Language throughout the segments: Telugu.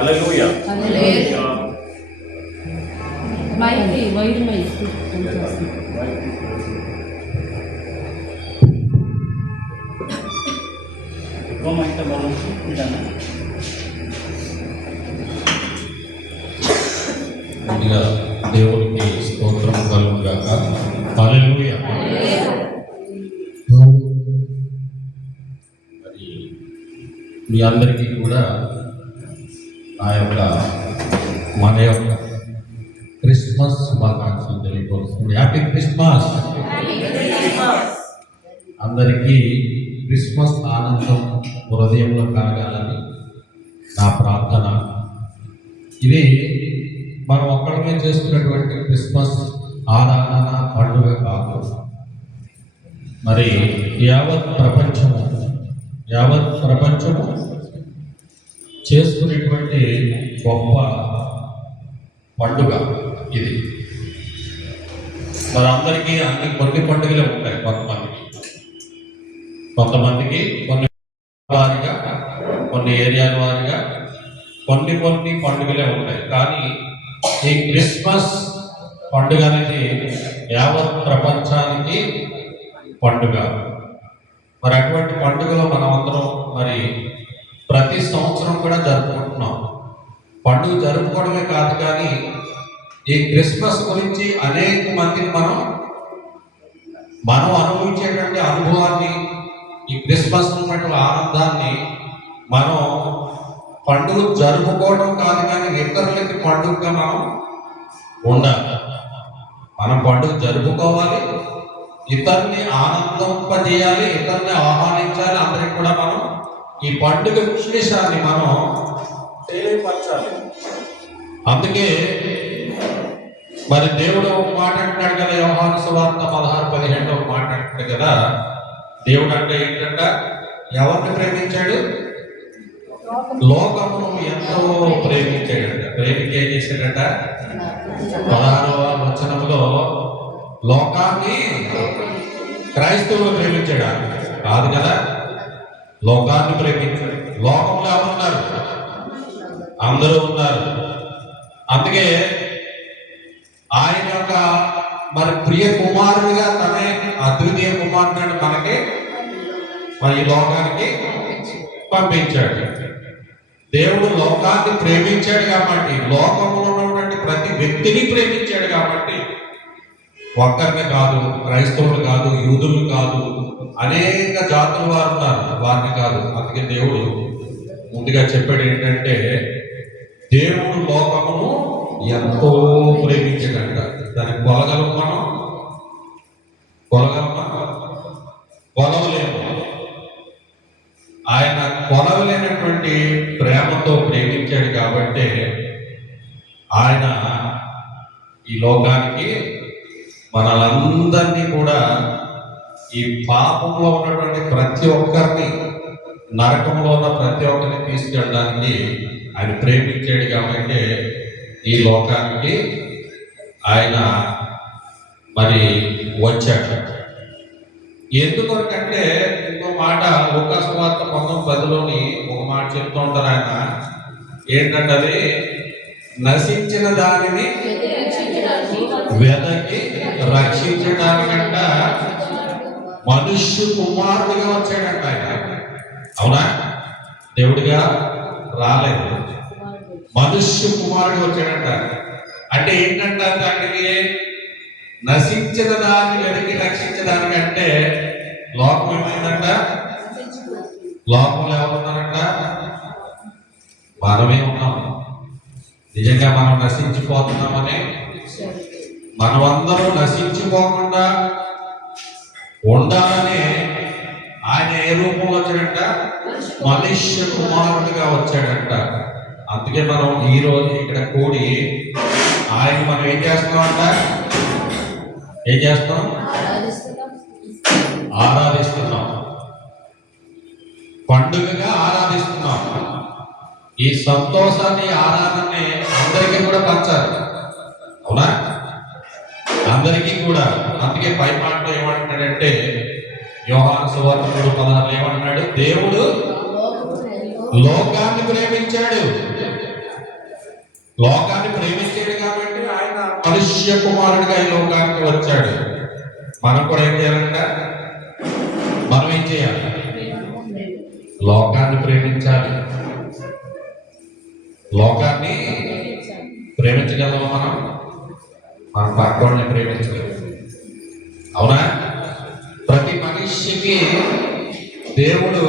హల్లెలూయా. మైకి వైర్ మైకి ఎక్కువ మైక్ మనం ముందుగా దేవునికి స్తోత్రం కలుగుగాక. హల్లెలూయా. మరి మీ అందరికీ కూడా మన యొక్క క్రిస్మస్ శుభాకాంక్షలు తెలియపరుస్తుంది. Happy Christmas. అందరికీ క్రిస్మస్ ఆనందం హృదయంలో కలగాలని నా ప్రార్థన. ఇది మనం ఒక్కడమే చేసుకున్నటువంటి క్రిస్మస్ ఆరాధన పండుగ కాదు. మరి యావత్ ప్రపంచము చేసుకునేటువంటి గొప్ప పండుగ ఇది. మరి అందరికీ కొన్ని పండుగలే ఉంటాయి. కొంతమందికి కొన్ని వారిగా, కొన్ని ఏరియాల వారిగా కొన్ని పండుగలే ఉంటాయి. కానీ ఈ క్రిస్మస్ పండుగ అనేది యావత్ ప్రపంచానికి పండుగ. మరి అటువంటి పండుగలో మనం అందరం మరి ప్రతి సంవత్సరం కూడా జరుపుకుంటున్నాం. పండుగ జరుపుకోవడమే కాదు, కానీ ఈ క్రిస్మస్ గురించి అనేక మందిని మనం అనుభవించేటువంటి అనుభవాన్ని, ఈ క్రిస్మస్ ఉన్నటువంటి ఆనందాన్ని మనం పండుగ జరుపుకోవడం కాదు, కానీ ఇతరులకి పండుగగా మనం ఉండాలి. మనం పండుగ జరుపుకోవాలి, ఇతరుని ఆనందింపజేయాలి, ఇతరుని ఆహ్వానించాలి. అందరికి కూడా మనం ఈ పండుగ విశేషాన్ని మనం తెలియపరచాలి. అందుకే మరి దేవుడు ఒక మాట అంటాడు కదా, యోహాను సువార్త 16:17 ఒక మాట అంటాడు కదా. దేవుడు అంటే ఏంటంట, ఎవరిని ప్రేమించాడు? లోకమును ఎంతో ప్రేమించాడంట. ప్రేమికి ఏం చేశాడంట? 16వ వచనంలో లోకాన్ని క్రైస్తవులు ప్రేమించాడు కాదు కదా, లోకాన్ని ప్రేమించాడు. లోకంలో ఎవరున్నారు? అందరూ ఉన్నారు. అందుకే ఆయన యొక్క మరి ప్రియ కుమారుడిగా తనే అద్వితీయ కుమారుడిని మనకి మరి ఈ లోకానికి పంపించాడు. దేవుడు లోకాన్ని ప్రేమించాడు కాబట్టి, లోకంలో ఉన్నటువంటి ప్రతి వ్యక్తిని ప్రేమించాడు కాబట్టి, ఒక్కరిని కాదు, క్రైస్తవులు కాదు, యూదులు కాదు, అనేక జాతుల వారు ఉన్నారు, వారిని కాదు. అందుకే దేవుడు ముందుగా చెప్పాడు ఏంటంటే, దేవుడు లోకమును ఎంతో ప్రేమించాడంట. దానికి కొలగలమా? కొలవలేము. ఆయన కొలవలేనటువంటి ప్రేమతో ప్రేమించాడు కాబట్టి ఆయన ఈ లోకానికి మనలందరినీ కూడా, ఈ పాపంలో ఉన్నటువంటి ప్రతి ఒక్కరిని, నరకంలో ఉన్న ప్రతి ఒక్కరిని తీసుకెళ్ళడానికి ఆయన ప్రేమించాడు కాబట్టి ఈ లోకానికి ఆయన మరి వచ్చాడు. ఎందుకంటే ఇంకో మాట లూకా సువార్త 19:10లోని ఒక మాట చెప్తూ ఉంటారు ఆయన. ఏంటంటే అది నశించిన దానిని వెదకి రక్షించడానికంట మనుష్య కుమారుడిగా వచ్చాడంట ఆయన. అవునా? దేవుడిగా రాలేదు, మనుష్య కుమారుడు వచ్చాడంట. అంటే ఏంటంట, దానికి నశించిన దాన్ని వెతికి రక్షించడానికంటే లోకం ఏమైందంట? లోకంలో ఎవరున్నారంట? మనమే ఉన్నాం. నిజంగా మనం నశించిపోతున్నామని, మనమందరూ నశించిపోకుండా ఉండాలని ఆయన ఏ రూపంలో వచ్చాడంట? మనుష్య కుమారుడిగా వచ్చాడంట. అందుకే మనం ఈరోజు ఇక్కడ కూడి ఆయన మనం ఏం చేస్తున్నామంట? ఏం చేస్తాం? ఆరాధిస్తున్నాం. పండుగగా ఆరాధిస్తున్నాం. ఈ సంతోషాన్ని, ఆరాధనని అందరికీ కూడా పంచాలి. అవునా? అందరికీ కూడా. అందుకే పై మాటలో ఏమంటాడంటే, యోహాను సువార్త 3:16 ఏమంటున్నాడు? దేవుడు లోకాన్ని ప్రేమించాడు. లోకాన్ని ప్రేమించాడు కాబట్టి ఆయన మనుష్య కుమారుడిగా ఈ లోకానికి వచ్చాడు. మనం కూడా ఏం చేయాలంట? మనం ఏం చేయాలి? లోకాన్ని ప్రేమించాలి. లోకాన్ని ప్రేమించగలమా మనం? మన పక్కవాడిని ప్రేమించగలం. అవునా? ప్రతి మనిషికి దేవుడు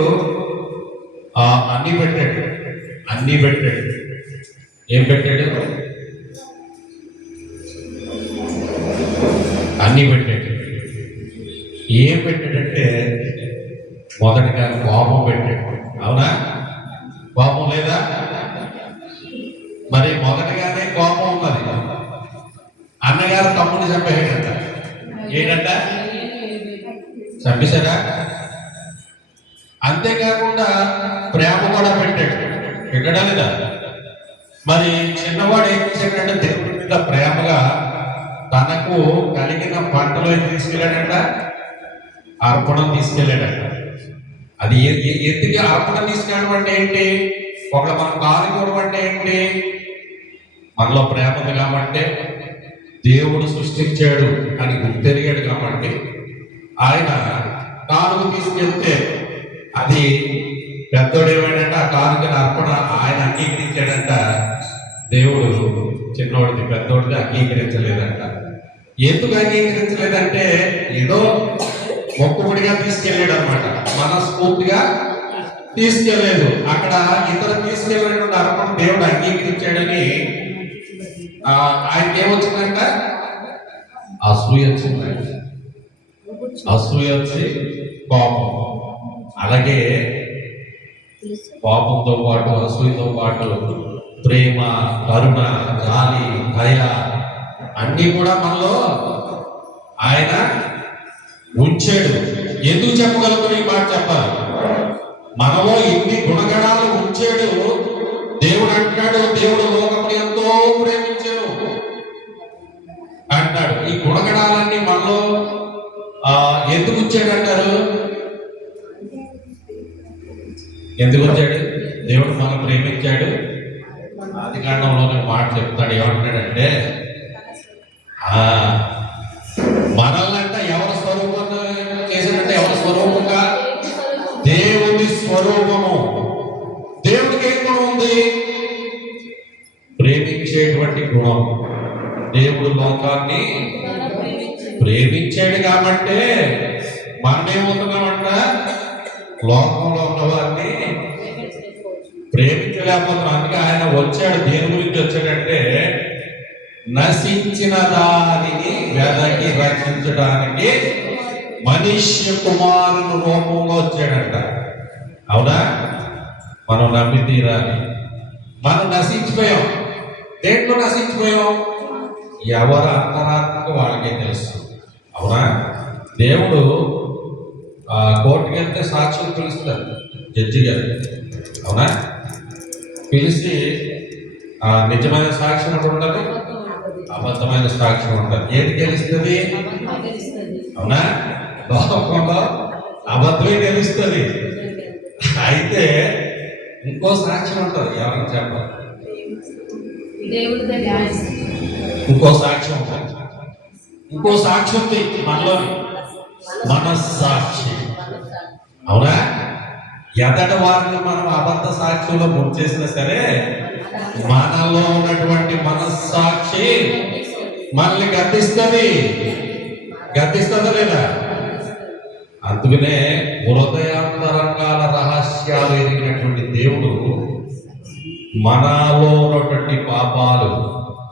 అన్ని పెట్టాడు. అన్ని పెట్టాడు. ఏం పెట్టాడు? అన్ని పెట్టాడు. ఏం పెట్టాడంటే మొదటిగా కోపం పెట్టాడు. అవునా? కోపం లేదా? మరి మొదటిగానే కోపం ఉన్నది. అన్నగారు తమ్ముడిని చంపేయడంట. ఏంటంట? చంపేశారా? అంతేకాకుండా ప్రేమ కూడా పెట్టాడు. పెట్టడా లేదా? మరి చిన్నవాడు ఏం చేశాడంటే దేవుడి మీద ప్రేమగా తనకు కలిగిన పంటలో ఏం తీసుకెళ్ళాడంట? అర్పణం తీసుకెళ్ళాడంట. అది ఎందుకు అర్పణం తీసుకెళ్ళడం అంటే ఏంటి? ఒకడు మనం కానుకోవడం అంటే ఏంటి? మనలో ప్రేమ ఉంది కాబట్టి, దేవుడు సృష్టించాడు అని గుర్తెరిగాడు కాబట్టి ఆయన కానుక తీసుకెళ్తే అది పెద్దోడు ఏమైందంటే ఆ కానుకని అర్పణ ఆయన అంగీకరించాడంట. దేవుడు చిన్నోడిది పెద్దోడిది అంగీకరించలేదంట. ఎందుకు అంగీకరించలేదంటే ఏదో మొక్కుబడిగా తీసుకెళ్ళాడు అనమాట. మనస్ఫూర్తిగా తీసుకెళ్లేదు. అక్కడ ఇతర తీసుకెళ్ళినటువంటి అర్పణ దేవుడు అంగీకరించాడని ఆయనకి ఏమొచ్చిందంట? అసూయ వచ్చిందంట. అసూయ వచ్చి కోపం. అలాగే కోపంతో పాటు అసూయతో పాటు ప్రేమ, కరుణ, జాలి, దయ అన్నీ కూడా మనలో ఆయన ఉంచాడు. ఎందుకు చెప్పగలుగుతాం ఈ మాట? చెప్పాలి. మనలో ఇన్ని గుణగణాలు ఉంచాడు. దేవుడు అంటాడు, దేవుడు లోకమును ఎంతో ప్రేమించాడు అంటాడు. ఈ గుణగణాలన్నీ మనలో ఎందుకు ఉంచాడంటారు? ఎందుకు వచ్చాడు? దేవుడు మనం ప్రేమించాడు. ఆదికాండంలోనే మాట చెప్తాడు. ఏమంటాడంటే మనల్నంట ఎవరి స్వరూపం చేశాడంటే, ఎవరి స్వరూపంగా? దేవుని స్వరూపము. దేవుడికి ఏం గుణం ఉంది? ప్రేమించేటువంటి గుణం. దేవుడు లోకాన్ని ప్రేమించాడు కాబట్టి మనమేమవుతున్నామంట? లోకంలో ఉన్న వారిని ప్రేమించలేకపోతున్నాం. అందుకే ఆయన వచ్చాడు. దేని గురించి వచ్చాడంటే నశించిన దానిని వెదకి రక్షించడానికి మనుష్య కుమారుని రూపంలో వచ్చాడంట. అవునా? మనం నమ్మి తీరాలి. మనం నశించిపోయాం. దేంట్లో నశించిపోయాం? ఎవరు అంతరాత్మకు వాళ్ళకే తెలుసు. అవునా? దేవుడు కోర్టుకి వెళ్తే సాక్ష్యం పిలుస్తారు జడ్జి గారు. అవునా? పిలిచి నిజమైన సాక్ష్యం ఉంటుంది, అబద్ధమైన సాక్ష్యం ఉంటుంది. ఏది గెలుస్తుంది? అవునా? లోకంలో అబద్ధమే గెలుస్తుంది. అయితే ఇంకో సాక్ష్యం ఉంటుంది. ఎవరికి చెప్పాలి? ఇంకో సాక్ష్యం ఉంటుంది. ఇంకో సాక్షి ఉంది మనలో, మనస్సాక్షి. అవునా? ఎదటి వారిని మనం అబద్ధ సాక్ష్యంలో ముంచేసినా సరే మనలో ఉన్నటువంటి మనస్సాక్షి మనల్ని గద్దిస్తుంది. గద్దిస్తుందా లేదా? అందుకనే హృదయాంతరంగాల రహస్యాలు ఎరిగినటువంటి దేవుడు మనలో ఉన్నటువంటి పాపాలు,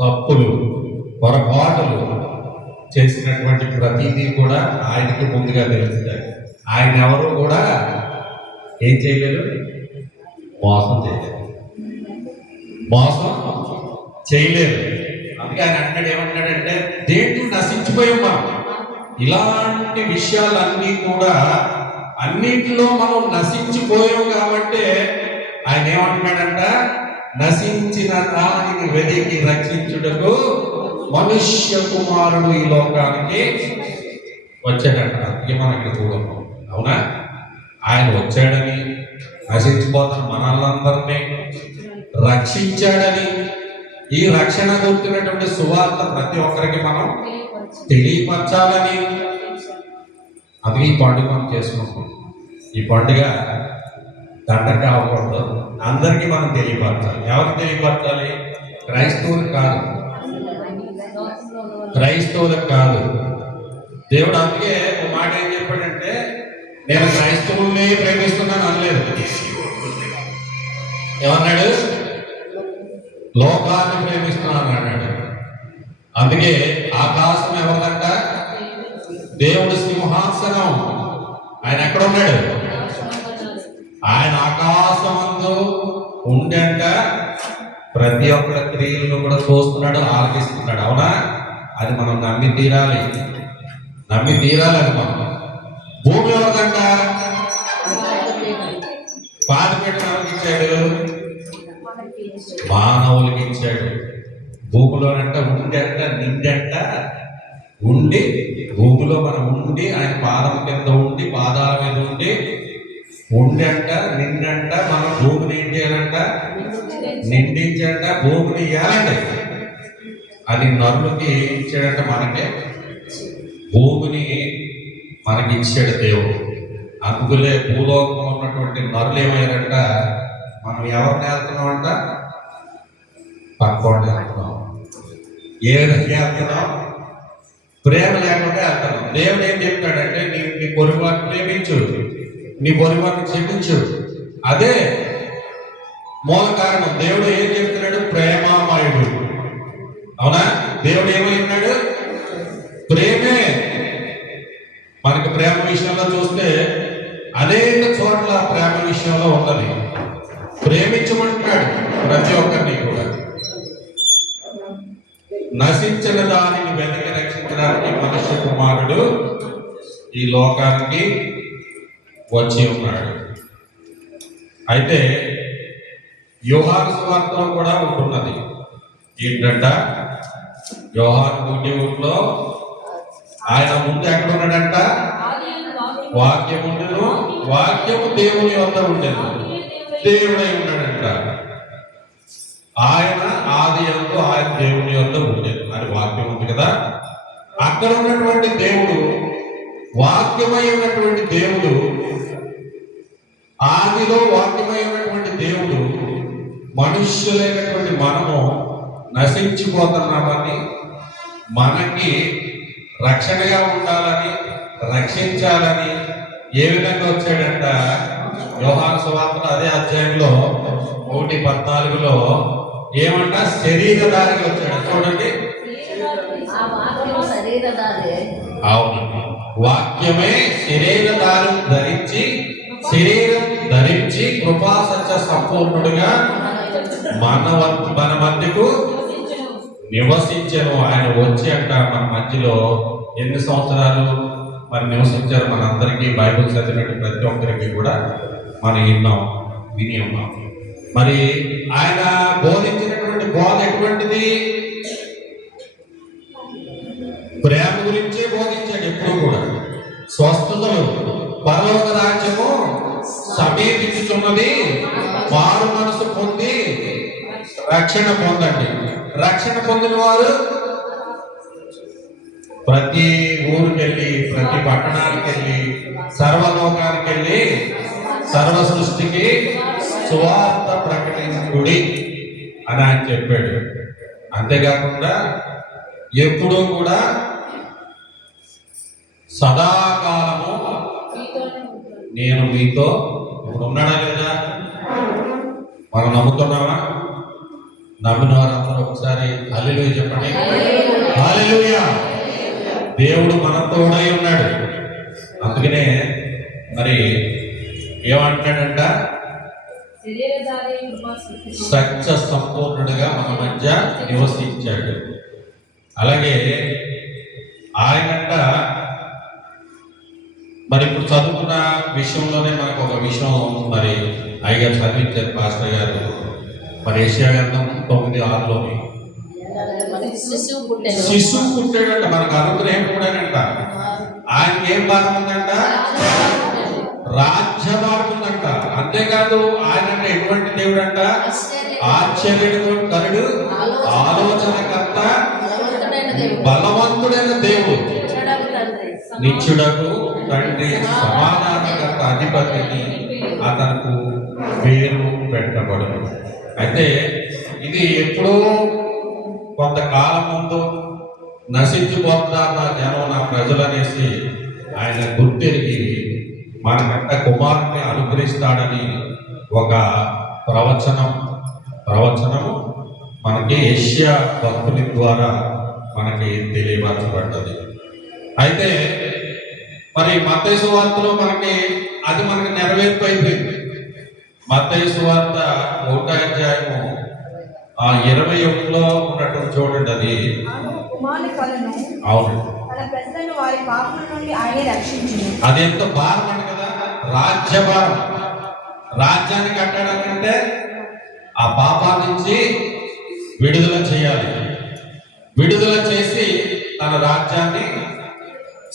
తప్పులు, పొరపాటులు చేసినటువంటి ప్రతిదీ కూడా ఆయనకి ముందుగా తెలుస్తాయి. ఆయన ఎవరు కూడా ఏం చేయలేరు? మోసం చేయలేరు. మోసం చేయలేరు. అందుకే ఆయన అంటాడు, ఏమంటాడంటే దేంట్లో నశించిపోయాం మనం. ఇలాంటి విషయాలన్నీ కూడా అన్నింటిలో మనం నశించిపోయాం కాబట్టి ఆయన ఏమంటున్నాడంట, నశించిన దానిని వెతికి రక్షించుటకు మనుష్య కుమారుడు ఈ లోకానికి వచ్చాడంట. అందుకే మనకి దూరం. అవునా? ఆయన వచ్చాడని, నశించిపోతున్న మనల్నందరినీ రక్షించాడని, ఈ రక్షణ గుర్తున్నటువంటి సువార్త ప్రతి ఒక్కరికి మనం తెలియపరచాలని అది ఈ పండుగ మనం చేసుకుంటాం. ఈ పండుగ దండగా అవ్వకూడదు, అందరికీ మనం తెలియపరచాలి. ఎవరికి తెలియపరచాలి? క్రైస్తవులకు కాదు, క్రైస్తవులకు కాదు. దేవుడు అందుకే ఒక మాట ఏం చెప్పాడంటే, నేను క్రైస్తవుల్ని ప్రేమిస్తున్నాను అనలేదు. ఏమన్నాడు? లోకాన్ని ప్రేమిస్తున్నాను అన్నాడు. అందుకే ఆకాశం ఎవరిదంట? దేవుడు సింహాసనం. ఆయన ఎక్కడ ఉన్నాడు? ఆయన ఆకాశమందు ఉండంట ప్రతి ఒక్క క్రియలను కూడా చూస్తున్నాడు, ఆలకిస్తున్నాడు. అవునా? అది మనం నమ్మి తీరాలి, నమ్మి తీరాలి. అది మనం. భూమి ఎవరిదంట? పాతిపెట్టిన ఎవరికి ఇచ్చాడు? మానవులకి ఇచ్చాడు. భూమిలోనంట ఉండంట, నిండంట, ఉండి భూమిలో మనం ఉండి ఆయన పాదం కింద ఉండి పాదాల మీద ఉండి ఉండంట, నిండంట. మనం భూమిని ఏం చేయాలంట? నిండించంట, భూమిని ఇవ్వాలంటే. అది నరులకి ఇచ్చాడంట, మనకే భూమిని మనకి ఇచ్చాడు దేవుడు. అందుకులే భూలోకంలో ఉన్నటువంటి నరులు ఏమయ్యారంట, మనం ఎవరిని వెళ్తున్నామంట? పక్కోడిని వెళ్తున్నాం. ఏ విధంగా వెళ్తున్నాం? ప్రేమ లేకుండా వెళ్తున్నాం. దేవుడు ఏం చెప్తాడంటే, నీ పొరుగువారిని ప్రేమించు, నీ పొరుగువారిని క్షమించు. అదే మూల కారణం. దేవుడు ఏం చెప్తున్నాడు? ప్రేమామయుడు. అవునా? దేవుడు ఏమైనాడు? ప్రేమే. మనకి ప్రేమ విషయంలో చూస్తే అనేక చోట్ల ప్రేమ విషయంలో ఉన్నది. ప్రేమించమంటున్నాడు ప్రతి ఒక్కరిని కూడా. నశించిన దానిని వెతికి రక్షించడానికి మనుష్య కుమారుడు ఈ లోకానికి వచ్చి ఉన్నాడు. అయితే యోహాను సువార్తలో కూడా ఉంటున్నది. ఏంటంట? యోహాను 1:1 ఆయన ముందు ఎక్కడ ఉన్నాడంట? వాక్యం ఉండెను, వాక్యము దేవుని వద్ద ఉండెను, దేవుడై ఉన్నాడంట. ఆయన ఆది యందు ఆయన దేవుని వద్ద ఉండేది అని వాక్యం ఉంది కదా. అక్కడ ఉన్నటువంటి దేవుడు, వాక్యమై ఉన్నటువంటి దేవుడు, ఆదిలో వాక్యమై ఉన్నటువంటి దేవుడు మనుష్యులైనటువంటి మనము నశించిపోతున్నామని, మనకి రక్షణగా ఉండాలని, రక్షించాలని ఏ విధంగా వచ్చాడంట? యోహాను సువార్తలో అదే అధ్యాయంలో 1:14 ఏమంట? శరీరధారిగా వచ్చాడు. చూడండి. అవును, వాక్యమే శరీరధారం ధరించి, శరీరం ధరించి కృపా సత్య సంపూర్ణుడిగా మన మధ్యకు నివసించను. ఆయన వచ్చి అంట మన మధ్యలో ఎన్ని సంవత్సరాలు మరి నివసించారు? మనందరికీ బైబిల్ చదివినట్టు ప్రతి ఒక్కరికి కూడా మనం విని ఉన్నాం. మరి ఆయన బోధించినటువంటి బోధ ఎటువంటిది? ప్రేమ గురించే బోధించాడు ఎప్పుడు కూడా. స్వస్థతలు, పరలోక రాజ్యము సమీపించుతున్నది, మారు మనసు పొంది రక్షణ పొందండి. రక్షణ పొందిన వారు ప్రతి ఊరికెళ్ళి, ప్రతి పట్టణానికి వెళ్ళి, సర్వలోకానికి వెళ్ళి, సర్వ సృష్టికి సువార్త ప్రకటించుడి అని ఆయన చెప్పాడు. అంతేకాకుండా ఎప్పుడూ కూడా సదాకాలము నేను మీతో. ఇప్పుడు ఉన్నాడా లేదా? మనం నమ్ముతున్నామా? నమ్మిన వారందరూ ఒకసారి హల్లెలూయా చెప్పండి. హల్లెలూయా. దేవుడు మనతోడై ఉన్నాడు. అందుకనే మరి ఏమంటాడంట? సత్య సంపూర్ణుడిగా మన మధ్య నివసించాడు. అలాగే ఆయనంట మరి ఇప్పుడు చదువుకున్న విషయంలోనే మనకు ఒక విషయం మరి అయ్యగారు చదివించారు పాస్టర్ గారు. మరి ఏషియా గ్రంథం 9:6 శిశువు పుట్టాడంట. మనకు అనుగ్రహం కూడానంట. ఆయనకి ఏం భారం ఉందంట? రాజ్యభారం ఉందంట. అంతేకాదు ఆయన అంటే ఎటువంటి దేవుడు అంట? ఆశ్చర్యకరుడు, ఆలోచనకర్త, బలవంతుడైన దేవుడు, బలవంతుడైన దేవుడు, నిత్యుడగు తండ్రి, నిత్యుడకు తండ్రి, సమాధానకర్త, అధిపతిని అతనికి పేరు పెట్టబడును. అయితే ఇది ఎప్పుడో కొంతకాలం ముందు నశించిపోతున్నారు నా జనం, నా ప్రజలు అనేసి ఆయన గుర్తెరిగి మనకంట కుమారుని అనుగ్రహిస్తాడని ఒక ప్రవచనము మనకి యెషయా భక్తుని ద్వారా మనకి తెలియపరచబడ్డది. అయితే మరి మత్తయి సువార్తలో మనకి నెరవేర్పు అయిపోయింది. మత్తయి సువార్త 1వ అధ్యాయము 21లో ఉన్నట్టు చూడండి. అది కుమారుని కలను అవును, తన ప్రజలను వారి పాపముల నుండి ఆయనే రక్షించును. అది ఎంత భారం అంట కదా, రాజ్యభారం. రాజ్యాన్ని కట్టడానికంటే ఆ పాపాల నుంచి విడుదల చేయాలి. విడుదల చేసి తన రాజ్యాన్ని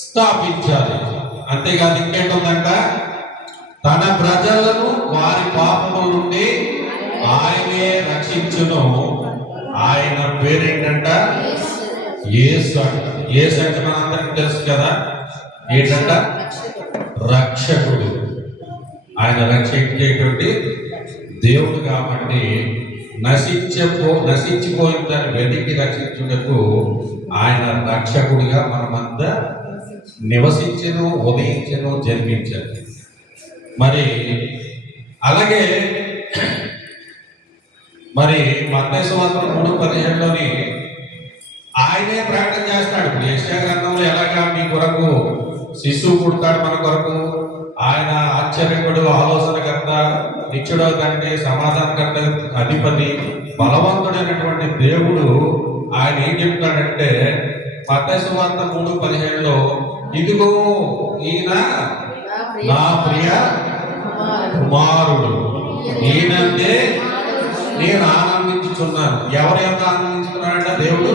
స్థాపించాలి. అంతేకాదు ఇంకేంటుందంట, తన ప్రజలను వారి పాపముల నుండి ఆయనే రక్షించును. ఆయన పేరేంటంట, యేసు అంట. యేసు అంటే మనందరికీ తెలుసు కదా, ఏంటంట, రక్షకుడు. ఆయన రక్షించేటువంటి దేవుడు కాబట్టి నశించిపోయిన దాన్ని వెతికి రక్షించుటకు ఆయన రక్షకుడిగా మన మధ్య నివసించెను, ఉదయించెను, జన్మించాను. మరి అలాగే మరి మత్తయి సువార్త 3:17లోని ఆయనే ప్రకటన చేస్తాడు. ఇప్పుడు యెషయా గ్రంథంలో ఎలాగా మీ కొరకు శిశువు పుడతాడు, మన కొరకు ఆయన ఆశ్చర్యకుడు, ఆలోచనకర్త, నిత్యుడు తండ్రి, సమాధానకర్త, అధిపతి, బలవంతుడైనటువంటి దేవుడు ఆయన ఏం చెప్తాడంటే మత్తయి సువార్త 3:17లో, ఇదిగో ఈయన నా ప్రియ కుమారుడు, ఈయనంటే నేను ఆనందించుచున్నాను. ఎవరు ఎంత ఆనందించుకున్నాడంటే దేవుడు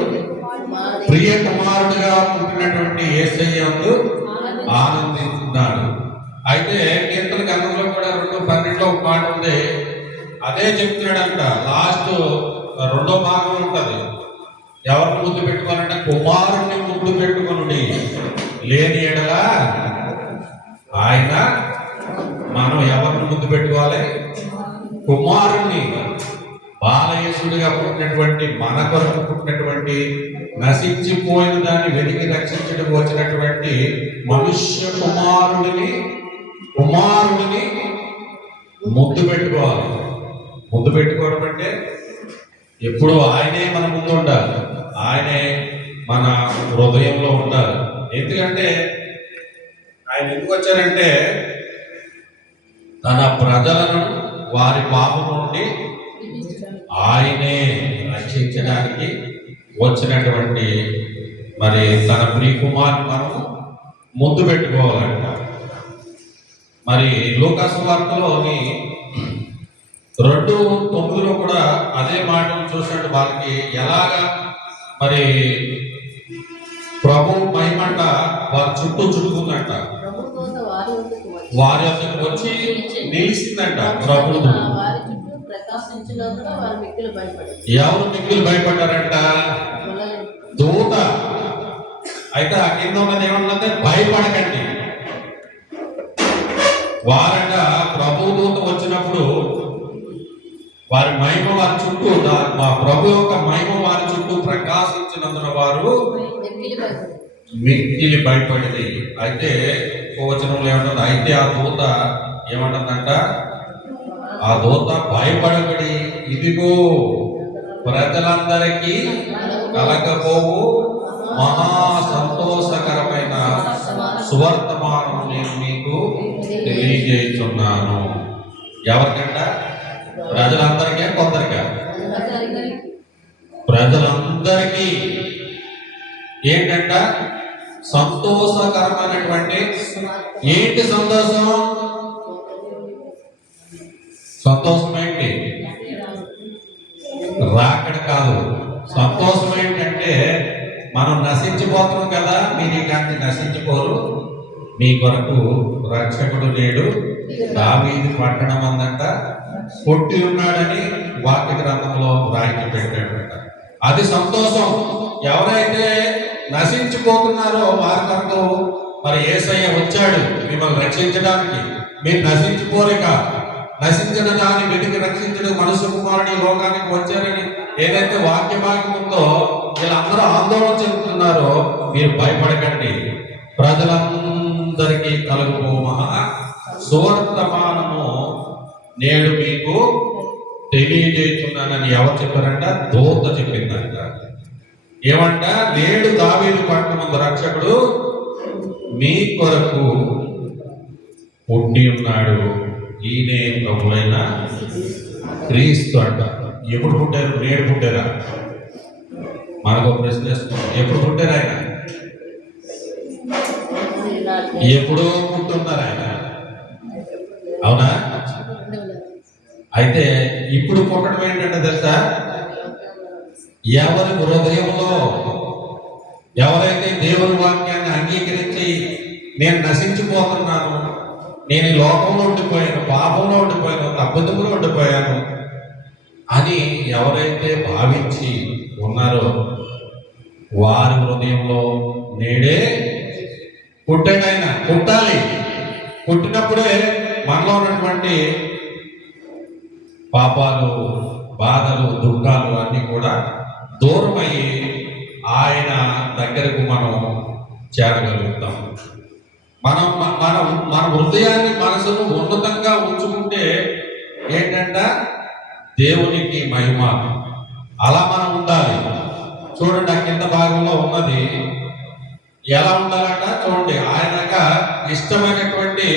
ప్రియ కుమారుడుగా పుట్టినటువంటి యేసయ్య యందు ఆనందించున్నాడు. అయితే కీర్తన గ్రంథంలో కూడా 2:12లో ఒక మాట ఉంది. అదే చెప్తున్నాడంట. లాస్ట్ 2వ భాగం ఉంటది. ఎవరిని ముద్దు పెట్టుకోవాలంటే కుమారుణ్ణి ముద్దు పెట్టుకొనుడి, లేని ఎడల ఆయన, మనం ఎవరిని ముద్దు పెట్టుకోవాలి, కుమారుణ్ణి. బాలయేసుడిగా పుట్టినటువంటి, మన కొరకు పుట్టినటువంటి, నశించిపోయిన దాన్ని వెతికి రక్షించడం వచ్చినటువంటి మనుష్య కుమారుడిని ముద్దు పెట్టుకోవాలి. ముద్దు పెట్టుకోవడం అంటే ఎప్పుడు ఆయనే మన ముందు ఉండాలి, ఆయనే మన హృదయంలో ఉండాలి. ఎందుకంటే ఆయన ఎందుకు వచ్చారంటే తన ప్రజలను వారి పాపం నుండి ఆయనే రక్షించడానికి వచ్చినటువంటి మరి తన ప్రియ కుమారుని మనం ముద్దు పెట్టుకోవాలంట. మరి లూకాసు వార్తలోని 2:9లో కూడా అదే మాటను చూసినట్టు వాళ్ళకి ఎలాగా మరి ప్రభు మహిమంట వారి చుట్టూ చుట్టుకుందంట, ప్రభుదూత వారి వద్దకు వచ్చి వారి వద్దకు వచ్చి నిలిచిందంట. ప్రభువు వారి చుట్టూ ప్రకాశించినప్పుడు వారు మిక్కిలి భయపడారు. ఎవరు మిక్కిలి భయపడ్డారంట? దూత. అయితే ఆ కింద ఉన్నది ఏమన్నది, భయపడకండి. వారంట ప్రభు దూత వచ్చినప్పుడు వారి మహిమ వారి చుట్టూ, మా ప్రభు యొక్క మహిమ వారి చుట్టూ ప్రకాశించినందున వారు మిక్కిలి భయపడింది. అయితే వచనంలో ఏమంటుంది, అయితే ఆ దూత ఏమంటుందంట, ఆ దూత భయపడబడి, ఇదిగో ప్రజలందరికీ కలగబోవు మహా సంతోషకరమైన సువర్తమానం నేను మీకు తెలియజేస్తున్నాను. ఎవరికంట? ప్రజలందరికీ, కొందరికా? ప్రజలందరికీ. ఏంటంట? సంతోషకరమైనటువంటి. ఏంటి సంతోషం? సంతోషం ఏంటి? రాకడ కాదు. సంతోషం ఏంటంటే మనం నశించిపోతున్నాం కదా, మీరు ఇలాంటి నశించిపోరు, మీ కొరకు రక్షకుడు నేడు దావీదు పట్టణం అందంట పుట్టి ఉన్నాడని వాక్య గ్రంథంలో రాయించి పెట్టాడంట. అది సంతోషం. ఎవరైతే నశించిపోతున్నారో వారి కొరకు మరి యేసయ్య వచ్చాడు మిమ్మల్ని రక్షించడానికి. మీరు నశించిపోలేక నశించిన దాన్ని వెతికి రక్షించడం మనుష్య కుమారుడు ఈ లోకానికి వచ్చారని ఏదైతే వాక్య భాగం ఉందో వీళ్ళందరూ ఆందోళన చెందుతున్నారో మీరు భయపడకండి. ప్రజలందరికీ కలుగుపో మహా సువర్తమానము నేడు మీకు తెలియజేస్తున్నానని ఎవరు చెప్పారంట? దూత చెప్పిందంట. ఏమంట? నేడు దావీదు పట్టణమందు రక్షకుడు మీ కొరకు పుట్టి ఉన్నాడు, ఈయనే ప్రభువైన క్రీస్తు అంట. ఎప్పుడు పుట్టారు? నేడు పుట్టారా? మనకు ప్రశ్న వేస్తున్నాం. ఎప్పుడు పుట్టారు ఆయన? ఎప్పుడో పుట్టున్నారు ఆయన. అవునా? అయితే ఇప్పుడు పుట్టడం ఏంటంటే తెలుసా? ఎవరి హృదయంలో ఎవరైతే దేవుని వాక్యాన్ని అంగీకరించి నేను నశించిపోతున్నాను, నేను ఈ లోకంలో ఉండిపోయాను, పాపంలో ఉండిపోయాను, అబద్ధంలో ఉండిపోయాను అని ఎవరైతే భావించి ఉన్నారో వారి హృదయంలో నేడే పుట్టాడు ఆయన. పుట్టాలి. పుట్టినప్పుడే మనలో ఉన్నటువంటి పాపాలు, బాధలు, దుఃఖాలు అన్నీ కూడా దూరమయ్యి ఆయన దగ్గరకు మనం చేరగలుగుతాం. మనం మన మన హృదయాన్ని, మనసును ఉన్నతంగా ఉంచుకుంటే ఏంటంట? దేవునికి మహిమ. అలా మనం ఉండాలి. చూడండి, ఆ కింద భాగంలో ఉన్నది ఎలా ఉండాలంట చూడండి. ఆయనక ఇష్టమైనటువంటి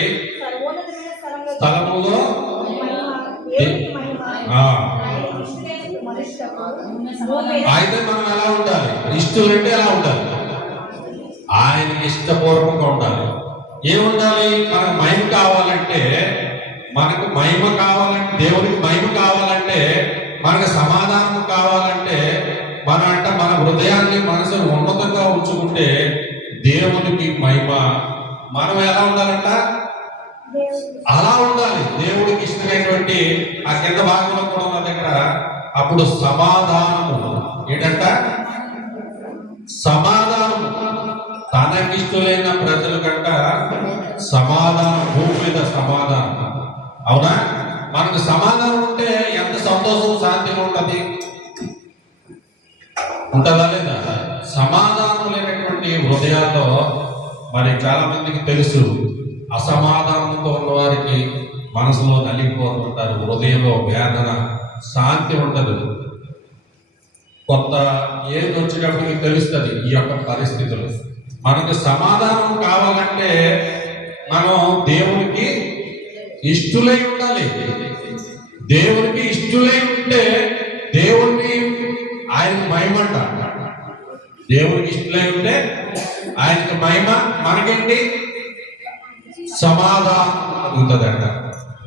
సర్వోన్నతమైన స్థలములో దేవునికి మహిమ, ఆ, ఆయనకి ఇష్టమైన మనుష్యులకు భూమి మీద అయితే మనం ఎలా ఉండాలి? ఇష్టలంటే ఎలా ఉండాలి? ఆయనకి ఇష్టపూర్వకంగా ఉండాలి. ఏముండాలి? మనకు మహిమ కావాలంటే, మనకు మహిమ కావాలంటే, దేవునికి మహిమ కావాలంటే, మనకు సమాధానం కావాలంటే, మన హృదయాన్ని, మనసును ఉన్నతంగా ఉంచుకుంటే దేవునికి మహిమ. మనం ఎలా ఉండాలంట? అలా ఉండాలి. దేవుడికి ఇష్టమైనటువంటి ఆ కింద భాగంలో కూడా ఉన్న దగ్గర అప్పుడు సమాధానము ఏంటంట? సమాధానము. తనకిష్టమైన ప్రజల కంట సమాధానం, భూమి మీద సమాధానం. అవునా? మనకు సమాధానం ఉంటే ఎంత సంతోషం, శాంతిగా ఉంటుంది. ఉంటుందా లేదా? సమాధానం లేనటువంటి హృదయాల్లో మరి చాలా మందికి తెలుసు, అసమాధానంతో ఉన్న వారికి మనసులో నలిగిపోతుంటారు, హృదయంలో వేదన, శాంతి ఉండదు. కొత్త ఏది వచ్చేటప్పటికి తెలుస్తుంది ఈ యొక్క పరిస్థితులు. మనకు సమాధానం కావాలంటే మనం దేవునికి ఇష్టులై ఉండాలి. దేవునికి ఇష్టులై ఉంటే దేవుణ్ణి, ఆయనకు మహిమ అంట. దేవునికి ఇష్టలై ఉంటే ఆయనకు మహిమ, మనకేంటి? సమాధానం కలుగుతుందంట.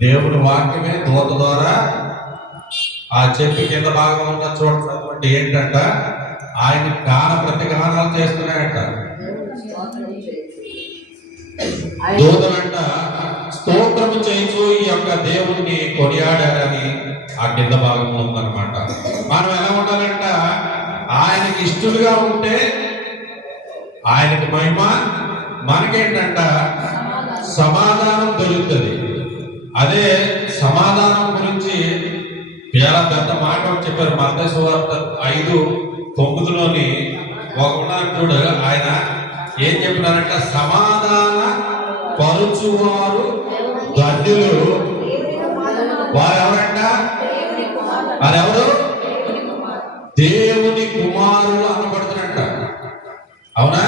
దేవుని వాక్యమే దూత ద్వారా ఆ చెప్పి కింద భాగంలో ఉన్న చూడండి ఏంటంట? ఆయన గాన ప్రతిగానాలు చేస్తున్నాయంట. దూతలంట స్తోత్రము చేయించు ఈ యొక్క దేవుడిని కొనియాడారని ఆ కింద భాగంలో ఉందన్నమాట. మనం ఎలా ఉండాలంట? ఆయనకి ఇష్టలుగా ఉంటే ఆయనకి మహిమ, మనకేంటంట? సమాధానం దొరుకుతుంది. అదే సమాధానం గురించి చాలా పెద్ద మాట చెప్పారు. మత్తయి సువార్త 5:9లోని ఒక చూడు, ఆయన ఏం చెప్పినారంట? సమాధాన పరుచువారు ధన్యులు, వారెవరంట? వారెవరు? దేవుని కుమారులు అనబడుతున్నట్ట. అవునా?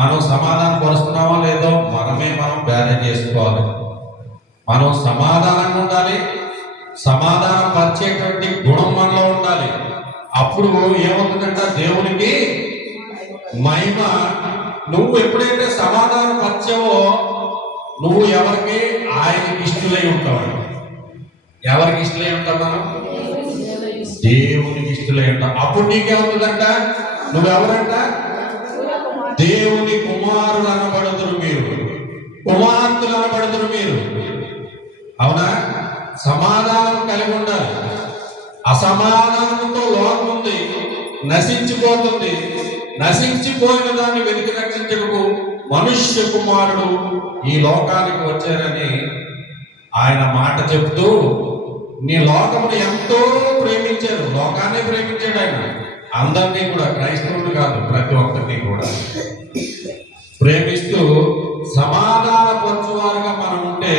మనం సమాధానం పరుస్తున్నామో లేదో మనం బ్యారేజ్ చేసుకోవాలి. మనం సమాధానంగా ఉండాలి. సమాధానం పరిచేటువంటి గుణం మనలో ఉండాలి. అప్పుడు ఏమవుతుందంట? దేవునికి మహిమ. నువ్వు ఎప్పుడైతే సమాధానం పరిచావో నువ్వు ఎవరికి? ఆయనకి ఇష్టలై ఉంటావు. ఎవరికి ఇష్టలై ఉంటావు? మనం దేవునికి ఇష్టలై ఉంటాం. అప్పుడు నీకేమవుతుందంట? నువ్వెవరంట? దేవుని కుమారులు అనబడుతురు మీరు, కుమార్తెలు అనబడుతురు మీరు. అవునా? సమాధానం కలిగి ఉండాలి. అసమాధానంతో లోకం ఉంది, నశించిపోతుంది. నశించిపోయిన దాన్ని వెతికి రక్షించకు మనుష్య కుమారుడు ఈ లోకానికి వచ్చారని ఆయన మాట చెప్తూ, నీ లోకమును ఎంతో ప్రేమించారు, లోకాన్ని ప్రేమించాడు ఆయన. అందరినీ కూడా, క్రైస్తవులు కాదు, ప్రతి ఒక్కరిని కూడా ప్రేమిస్తూ సమాధానపరచువారుగా మనం ఉంటే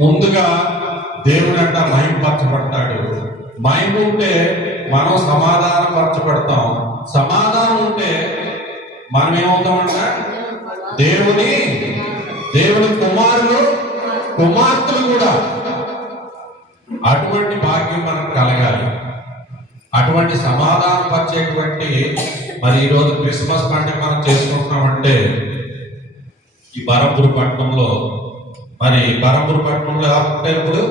ముందుగా దేవుడంట మహిమపరచబడతాడు. మహిమ ఉంటే మనం సమాధానపరచబడతాం. సమాధానం ఉంటే మనం ఏమవుతామంట? దేవుని కుమారులు కుమార్తెలు కూడా. అటువంటి భాగ్యం మనకు కలగాలి. అటువంటి సమాధానపరిచేటువంటి మరి ఈరోజు క్రిస్మస్ పండుగ మనం చేసుకుంటున్నామంటే ఈ బరంపూర్ పట్టణంలో, మరి బరంపూర్ పట్టణంలో ఎవరు పుట్టారు? ఇప్పుడు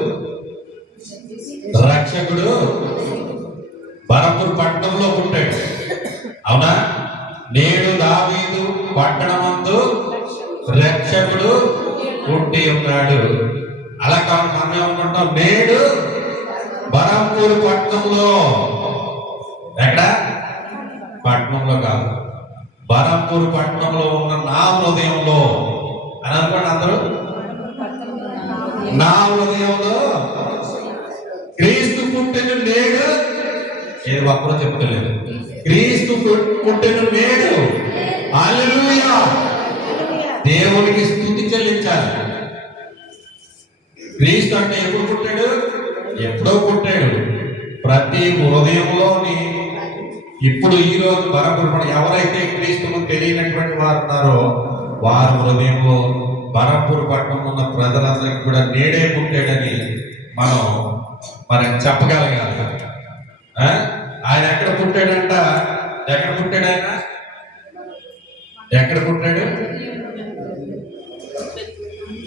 రక్షకుడు బరంపూర్ పట్టణంలో పుట్టాడు. అవునా? నేడు దావీదు పట్టణమందు రక్షకుడు పుట్టి ఉన్నాడు. అలా కాదు, మనం ఏమనుకుంటాం? నేడు బరంపూర్ పట్టణంలో. ఎక్కడ? పట్టణంలో కాదు, బరంపూర్ పట్టణంలో ఉన్న నా హృదయంలో అని అనుకోండి అందరూ. నా హృదయంలో క్రీస్తు పుట్టిన నేడు. ఏది ఒక్కరో చెప్తలేదు. క్రీస్తు పుట్టిన నేడు. హల్లెలూయా! దేవునికి స్తుతి చెల్లించాలి. క్రీస్తు అంటే ఎప్పుడు పుట్టాడు? ఎప్పుడో పుట్టాడు. ప్రతి హృదయంలోని ఇప్పుడు ఈ రోజు బరంపూర్ ఎవరైతే క్రీస్తుకు తెలియనటువంటి వారు ఉన్నారో వారి హృదయంలో బరంపూర్ పట్టణంలో ఉన్న ప్రజలందరికీ కూడా నేడే పుట్టాడని మనం మరి చెప్పగలగాలి. ఆయన ఎక్కడ పుట్టాడంట? ఎక్కడ పుట్టాడు ఆయన? ఎక్కడ పుట్టాడు?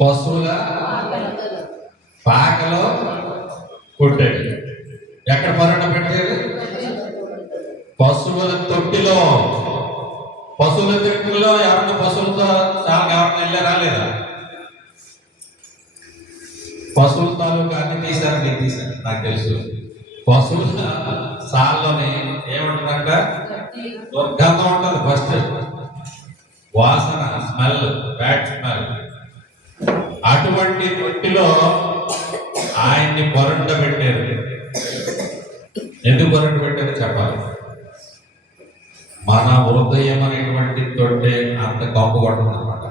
పశువుల పాకలో పుట్టాడు. ఎక్కడ పర్యటన పెట్టాడు? పశువుల తొట్టిలో. పశువుల తొట్టిలో ఎవరన్నా పశువులతో చాలా ఎవరన్నా వెళ్ళారా లేదా? పశువుల తాలూకా అన్ని తీశారు, నేను తీశాను, నాకు తెలుసు. పశువుల సాల్లోని ఏమంటారంట? దుర్గంధం ఉంటుంది. ఫస్ట్ వాసన, స్మెల్, బ్యాడ్ స్మెల్. అటువంటి తొట్టిలో ఆయన్ని పొరంట పెట్టారు. ఎందుకు పొరంట పెట్టారు చెప్పాలి. మన హృదయం అనేటువంటి తొట్టె అంత కంపు కొట్టదన్నమాట.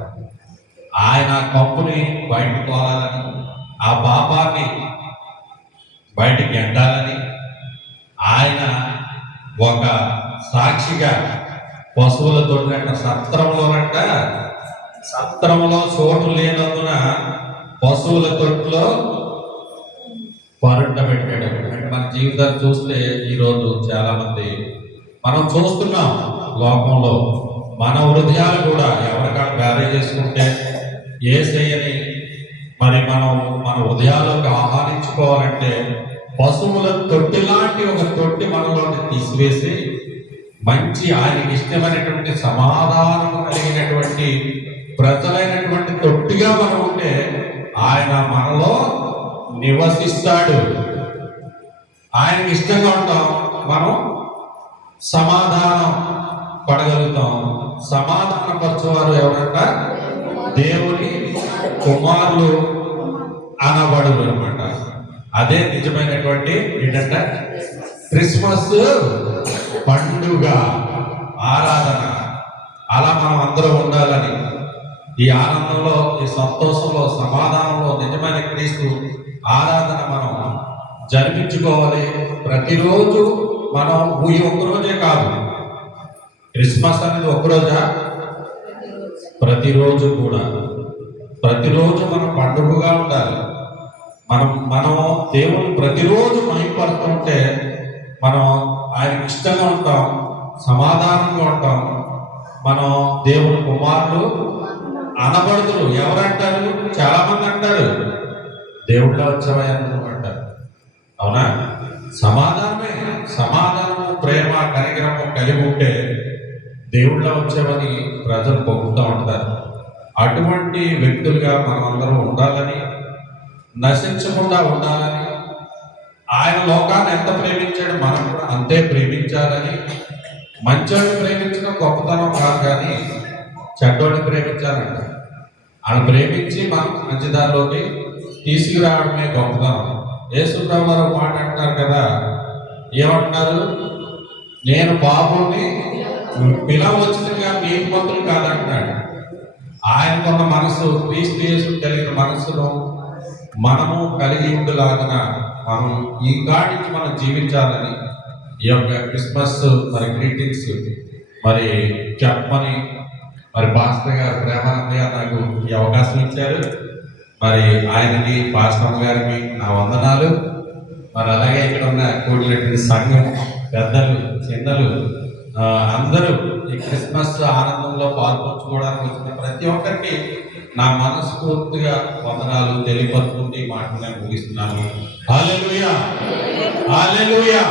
ఆయన ఆ కంపుని బయటకు తోలాలని, ఆ పాపాన్ని బయటికి ఎండాలని ఆయన ఒక సాక్షిగా పశువుల తొట్టినట్ట సత్రంలో చోటు లేనందున పశువుల తొట్టులో పరుండ పెట్టాడు. అంటే మన జీవితాన్ని చూస్తే ఈరోజు చాలా మంది మనం చూస్తున్నాం లోకంలో. మన హృదయాలు కూడా ఎవరికాడ బ్యారేజ్ చేసుకుంటే యేసయ్యని మరి మనం మన హృదయాల్లోకి ఆహ్వానించుకోవాలంటే పశువుల తొట్టి లాంటి ఒక తొట్టి మనలోకి తీసివేసి మంచి ఆయనకి ఇష్టమైనటువంటి సమాధానం కలిగినటువంటి ప్రజలైనటువంటి తొట్టిగా మనం ఉంటే ఆయన మనలో నివసిస్తాడు. ఆయనకి ఇష్టంగా ఉంటాం, మనం సమాధానం పడగలుగుతాం. సమాధాన పరచువారు ఎవరంట? దేవుని కుమారులు అనబడులు అనమాట. అదే నిజమైనటువంటి ఏంటంట? క్రిస్మస్ పండుగ ఆరాధన. అలా మనం అందరూ ఉండాలని, ఈ ఆనందంలో, ఈ సంతోషంలో, సమాధానంలో నిజమైన క్రీస్తు ఆరాధన మనం జరిపించుకోవాలి. ప్రతిరోజు మనం ఈ ఒక్కరోజే కాదు, క్రిస్మస్ అనేది ఒక్కరోజా? ప్రతిరోజు కూడా, ప్రతిరోజు మనం పండుగగా ఉండాలి. మనం దేవుని ప్రతిరోజు మహిమపడుతుంటే మనం ఆయనకి ఇష్టంగా ఉంటాం, సమాధానంగా ఉంటాం. మనం దేవుని కుమారులు అనబడుతులు. ఎవరంటారు? చాలా మంది అంటారు దేవుళ్ళ వచ్చావని అంటారు. అవునా? సమాధానమే. సమాధానము, ప్రేమ, కనికరము కలిగి ఉంటే దేవుళ్ళ వచ్చావని ప్రజలు పొగుతూ ఉంటారు. అటువంటి వ్యక్తులుగా మనం అందరం ఉండాలని, నశించకుండా ఉండాలని, ఆయన లోకాన్ని ఎంత ప్రేమించాడో మనం కూడా అంతే ప్రేమించాలని మంచోడిని ప్రేమించడం గొప్పతనం కాదు, కానీ చెడ్డోడిని ప్రేమించాలంట. ఆయన ప్రేమించి మనం మంచి దారిలోకి తీసుకురావడమే గొప్పతనం. యేసుప్రభు వారు మాట అంటారు కదా, ఏమంటున్నారు? నేను పాపుల్ని పిలవచ్చుగా నీతిమంతులు కాదంటున్నాడు. ఆయనకున్న మనసు, క్రీస్తు యేసు కలిగిన మనసును మనము కలిగి ఉండేలాగిన మనం ఈ కాడికి మనం జీవించాలని ఈ యొక్క క్రిస్మస్ మరి గ్రీటింగ్స్ మరి చెప్పమని మరి పాస్టర్ గారు ప్రేమానంద గారు నాకు ఈ అవకాశం ఇచ్చారు. మరి ఆయనకి పాస్టర్ గారికి నా వందనాలు. మరి అలాగే ఇక్కడ ఉన్న కూడినటువంటి సంఘం పెద్దలు, చిన్నలు అందరూ ఈ క్రిస్మస్ ఆనందంలో పాల్పంచుకోవడానికి వచ్చిన ప్రతి ఒక్కరికి నా మనస్ఫూర్తిగా వందనాలు తెలియపరుచుకుంటూ ఈ మాటలు నేను ముగిస్తున్నాను. హల్లెలూయా, హల్లెలూయా.